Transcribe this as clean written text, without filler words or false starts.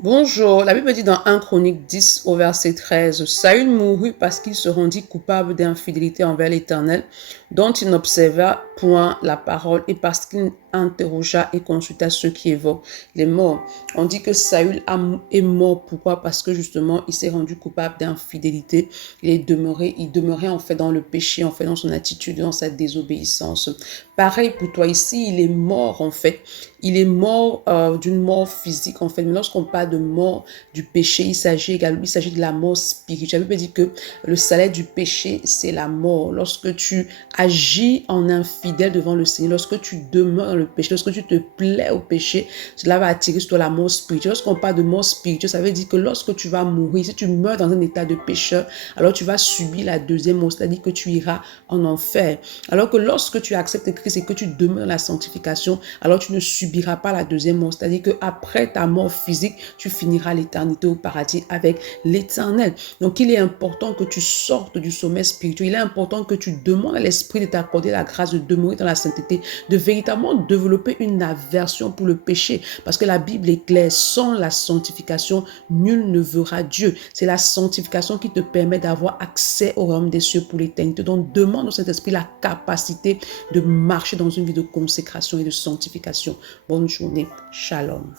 Bonjour, la Bible dit dans 1 Chronique 10 au verset 13, Saül mourut parce qu'il se rendit coupable d'infidélité envers l'Éternel, dont il n'observa point la parole et parce qu'il interrogea et consulta ceux qui évoquent les morts. On dit que Saül est mort. Pourquoi? Parce que justement, il s'est rendu coupable d'infidélité. Il demeurait en fait dans le péché, en fait dans son attitude, dans sa désobéissance. Pareil pour toi ici, il est mort en fait. Il est mort d'une mort physique en fait. Mais lorsqu'on parle de mort du péché, il s'agit de la mort spirituelle. La Bible dit que le salaire du péché, c'est la mort. Lorsque tu agis en infidèle devant le Seigneur, lorsque tu demeures dans le péché, lorsque tu te plais au péché, cela va attirer sur toi la mort spirituelle. Lorsqu'on parle de mort spirituelle, ça veut dire que lorsque tu vas mourir, si tu meurs dans un état de pécheur, alors tu vas subir la deuxième mort, c'est-à-dire que tu iras en enfer. Alors que lorsque tu acceptes Christ et que tu demeures dans la sanctification, alors tu ne subiras pas la deuxième mort. C'est-à-dire qu'après ta mort physique, tu finiras l'éternité au paradis avec l'Éternel. Donc, il est important que tu sortes du sommeil spirituel. Il est important que tu demandes à l'Esprit de t'accorder la grâce de demeurer dans la sainteté, de véritablement développer une aversion pour le péché. Parce que la Bible est claire, sans la sanctification, nul ne verra Dieu. C'est la sanctification qui te permet d'avoir accès au royaume des cieux pour l'éternité. Donc, demande au Saint-Esprit la capacité de marcher dans une vie de consécration et de sanctification. Bonne journée. Shalom.